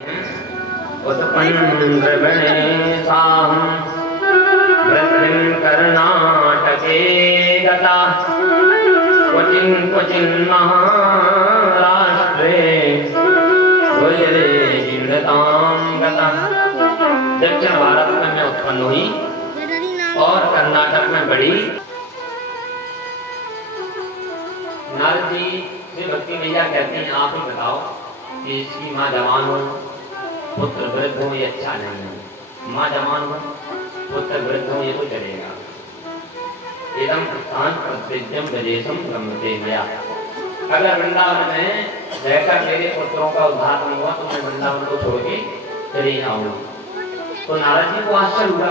उत्पन्नवनेशाहं वृद्धिं कर्णाटके गता क्वचिन् महाराष्ट्रे गुजरेतां गता। दक्षिण भारत में मैं उत्पन्न हुई और कर्नाटक में बड़ी। नारद जी से भक्ति मैया कहते हैं आप ही बताओ कि इसकी माँ जवान हो पुत्र वृद्ध हो ये अच्छा नहीं है। माँ जवान हो पुत्र वृद्ध हो ये तो चलेगा। एकदम स्थान प्रत्यम विदेशम ब्रह्मते गया। अगर वृंदावन में रहकर मेरे पुत्रों का उद्धार नहीं हुआ तो मैं वृंदावन को छोड़ के चले जाऊंगा। तो नारद जी को आश्चर्य हुआ।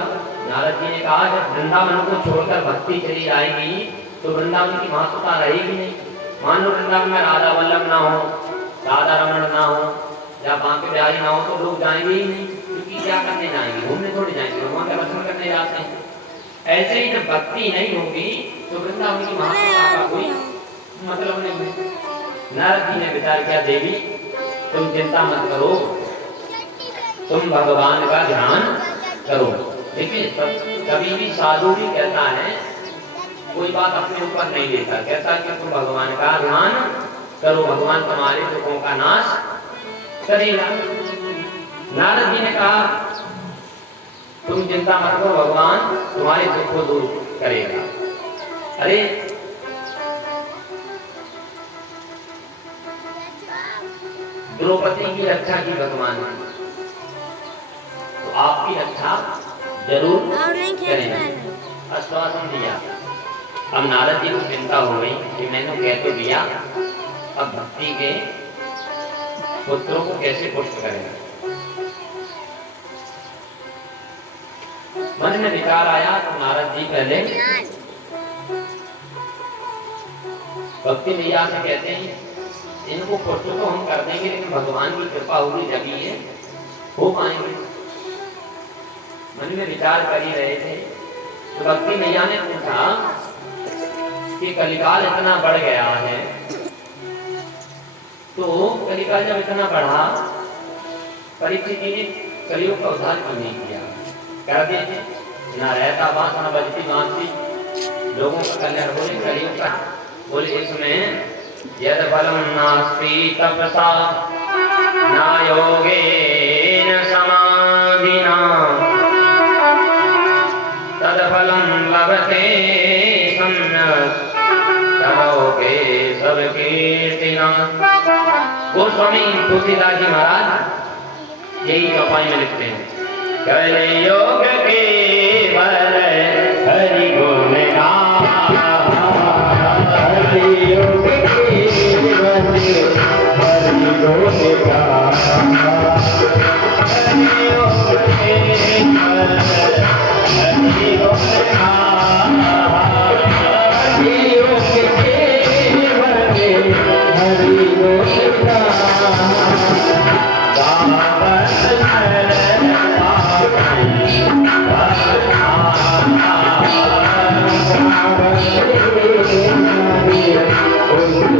नारद जी ने कहा जब वृंदावन को छोड़कर भक्ति चली जाएगी तो वृंदावन की महत्वता रहेगी नहीं। मान लो वृंदावन में राधा वल्लभ ना हो, राधा रमण ना हो या बांके बिहारी ना हो तो लोग जाएंगे ही नहीं, क्योंकि क्या करने जाएंगे, घूमने थोड़ी जाएंगे, भगवान का दर्शन करने जाते हैं। ऐसे ही जब भक्ति नहीं होगी तो वृंदावन की महत्वता का कोई मतलब नहीं है। नारद जी ने विचार किया देवी तुम चिंता मत करो, तुम भगवान का ध्यान करो। देखिए कभी भी साधु भी कहता है कोई बात अपने ऊपर नहीं लेता, कहता कि तुम भगवान का ध्यान करो, भगवान तुम्हारे दुखों का नाश करेगा। नारद जी ने कहा तुम चिंता मत करो, भगवान तुम्हारे दुख को दूर करेगा। अरे द्रौपदी की रक्षा की भगवान तो आपकी रक्षा जरूर करेंगे, आश्वासन दिया। अब नारद जी को चिंता हो गई कि मैंने कह तो दिया, अब भक्ति के पुत्रों को कैसे पुष्ट करेगा। मन में विचार आया तो नारद जी पहले भक्ति मैया से कहते हैं इनको पुष्ट तो हम कर देंगे लेकिन भगवान की कृपा होगी जब ये हो पाएंगे। मन में विचार कर ही रहे थे तो भक्ति मैया ने पूछा कि कलिकाल इतना बढ़ गया है तो कलिकाल जब इतना बढ़ा परीक्षित जी ने कलियुग का उद्धार क्यों नहीं किया। कर देते ना रहता बांस ना बजती बांसी, लोगों का कल्याण बोले कलियुग का बोले इसमें यद फलम नास्ति तपसा न योगेन समाधिना तद फलम लभते सम्यक् तमोके सब कीर्तिना। गोस्वामी तुलसीदास जी महाराज यही चौपाई में लिखते हैं कलियुग केवल हरि गुण गाथा, कलियुग केवल हरि गुण गाथा, कलियुग केवल हरि गुण गाथा, कलियुग केवल हरि गुण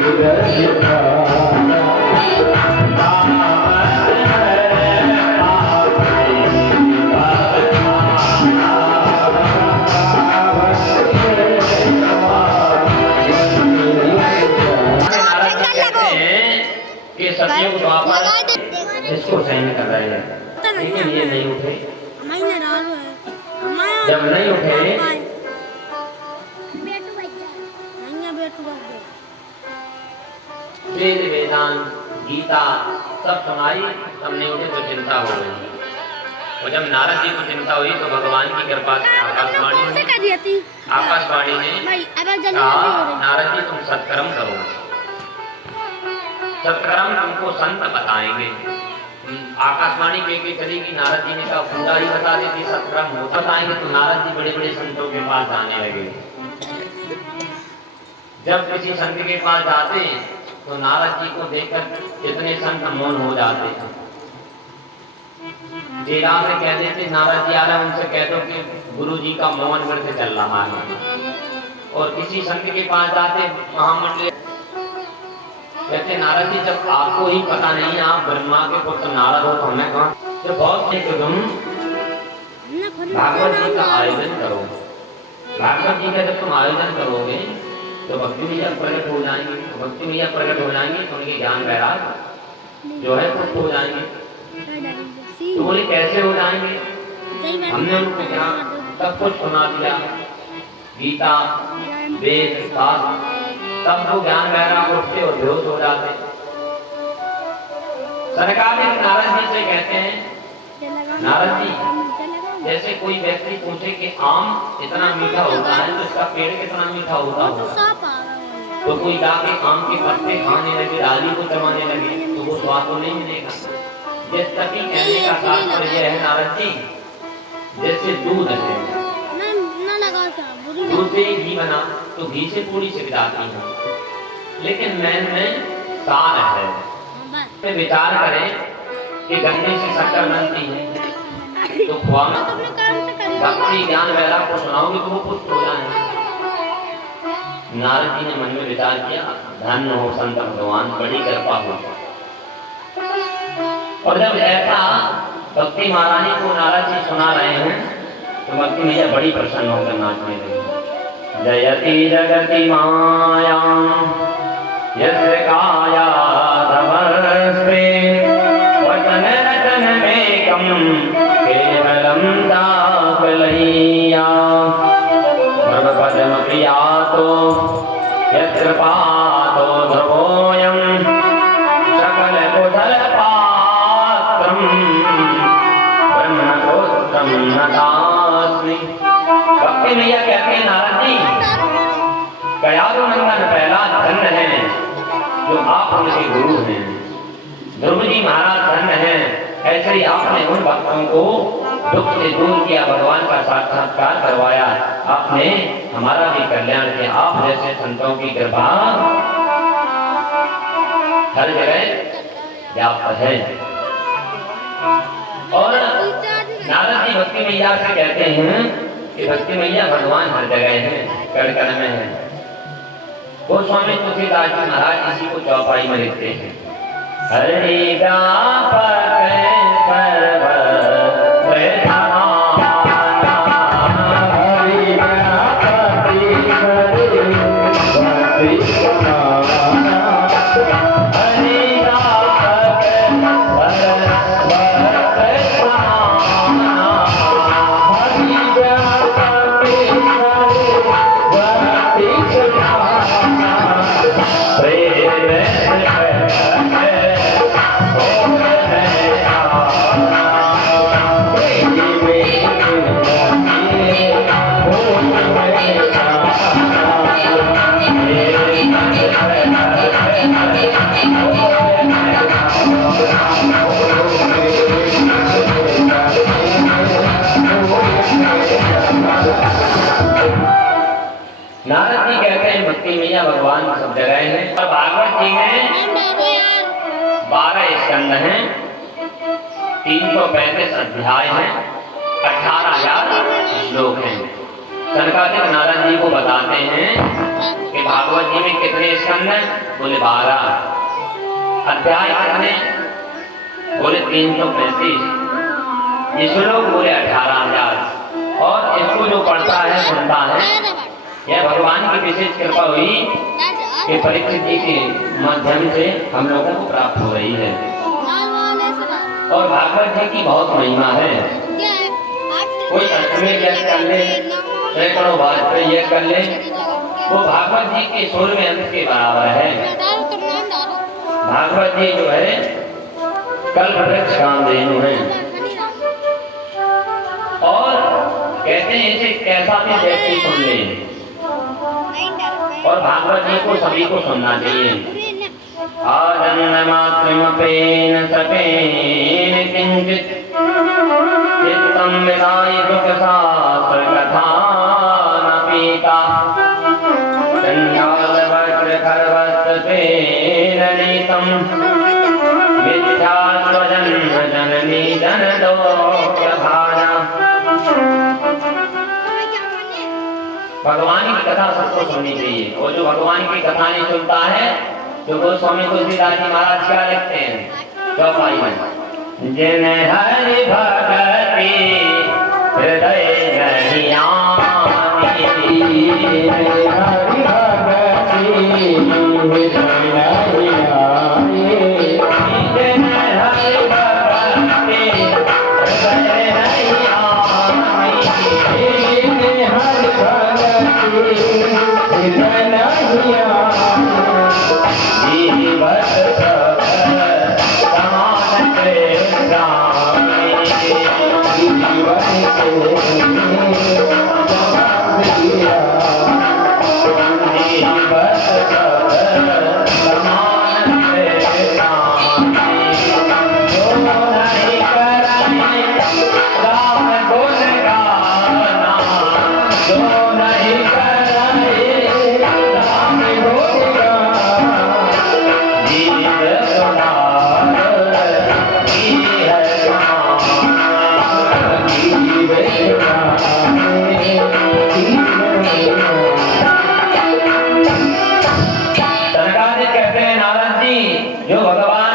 गाथा। इसको सहन कर रहे हैं लेकिन ये नहीं उठे। जब नहीं उठे वेद वेदांत गीता सब सुनाई तब नहीं उठे तो चिंता हो गई। और जब नारद जी को चिंता हुई तो भगवान की कृपा से आकाशवाणी ने कहा नारद जी तुम सत्कर्म करो, सत्कर्म तुमको संत बताएंगे। आकाशवाणी के चलेगी। नारद जी ने कहा पूरा ही बता देती सत्कर्म हो बताएंगे तो नारद जी बड़े बड़े संतों के पास जाने लगे। जब किसी संत के पास जाते तो नारद जी को देखकर कितने संत मौन हो जाते। जेला में कह देते नारद जी आ रहे उनसे कह दो कि गुरु जी का मौन व्रत चल रहा है। और किसी संत के पास जाते महामंडल कहते नारद जी जब आपको ही पता नहीं है आप ब्रह्मा के पुत्र नारद हो तो हमें कहाँ, तो बहुत से तुम भागवत जी का आयोजन करो। भागवत जी का जब तुम आयोजन करोगे तो भक्ति मैया प्रकट हो जाएंगे, भक्ति मैया प्रकट हो जाएंगे तो उनके ज्ञान वैराग जो है पुष्ट हो जाएंगे। तो बोले कैसे हो जाएंगे? हमने उनको क्या सब कुछ सुना दिया, गीता वेद शास्त्र, तब वो ज्ञान वैराग उठते और बेहोश हो जाते। सरकार नारद जी से कहते हैं नारद जी जैसे कोई व्यक्ति पूछे कि आम इतना मीठा होता है तो इसका पेड़ कितना मीठा होता होगा, तो कोई जाके आम के पत्ते खाने लगे, डाली को चबाने लगे तो वो स्वाद तो नहीं मिलेगा। जिस तभी कहने का तात्पर्य यह है नारद जी, जैसे दूध है, दूध से घी बना तो घी से पूरी छिप जाती है, लेकिन मैन में सार है। तो विचार करें कि गन्ने से शक्कर बनती है तो खुआना भक्ति ज्ञान वैराग को सुनाओगे तो वो पुष्ट हो जाएंगे। नारद जी ने मन में विचार किया, धन्य हो संत भगवान, बड़ी कृपा हो। और जब ऐसा भक्ति महारानी को नारद जी सुना रहे हैं तो भक्ति मैया बड़ी प्रसन्न होकर नाचने लगी। जयति जगति माया यस्य काया धमस्ते वचन रचन मेकम केवलम दाकलैया सर्वपदम प्रियातो यत्र पातो ध्रुवोऽयं सकल कुशल पात्रम ब्रह्मपुत्रम नतास्मि। भक्ति मैया कहते हैं नारद जी कयारु नंदन पहला धन्य है जो आप उनके गुरु हैं, ध्रुव जी महाराज धन्य हैं। ऐसे ही आपने उन भक्तों को दुख से दूर किया, भगवान का साक्षात्कार करवाया, आपने हमारा भी कल्याण किया। आप जैसे संतों की कृपा हर जगह व्याप्त है। और नारद जी भक्ति मैया से कहते हैं कि भक्ति मैया भगवान हर जगह है, कण कण में है। वो स्वामी तुलसीदास जी महाराज इसी को चौपाई में लिखते हैं, हरि व्यापक नारद जी कहते हैं भक्ति मैया भगवान सब जगह है। और भागवत जी में 12 स्कंद हैं, 335 अध्याय हैं, 18,000 श्लोक हैं। सनकादिक नारद जी को बताते हैं कि भागवत जी में कितने स्कंद हैं? बोले 12। अध्याय कितने? बोले 335। ये श्लोक बोले 18,000। और इसको जो पढ़ता है सुनता है, यह भगवान की विशेष कृपा हुई कि परीक्षित जी के माध्यम से हम लोगों को प्राप्त हो रही है। और भागवत जी की बहुत महिमा है। कोई अष्टमी यज्ञ कर ले, सैकड़ों वाजपेयी यज्ञ कर ले, वो भागवत जी के 16वें अंक के बराबर है। भागवत जी जो है कल्पवृक्ष कामधेनु है। और कहते हैं इसे कैसा भी व्यक्ति सुन ले, और भागवत जी को सभी को सुनना चाहिए। आजन्ममात्रमपेन सपेन किंचित चित्तम विदाय दुख शास्त्र कथा न पीता चंडाल वक्र खरवस्तेन नीतम मिथ्या स्वजन्म जननी जन दोष भाजा। भगवान की कथा सबको सुननी चाहिए, और जो भगवान की कथा नहीं सुनता है जो गोस्वामी तुलसीदास जी महाराज क्या लिखते हैं चौपाई में, जिन हरि भगति हृदय गहियानी, हरि भगति हृदय गहियानी, जिन हरि भगति हृदय गहियानी, जिन हरि भगति हृदय गहियानी, जीवत सब समान प्रेमी, जीवन के जीवत सब समान प्रेमी, जो नहीं कराए राम गुण गाना, जो नहीं कराए राम गुण गाना, जीव सुनार जी है जीव सरकार कहते हैं नारद जी, जो भगवान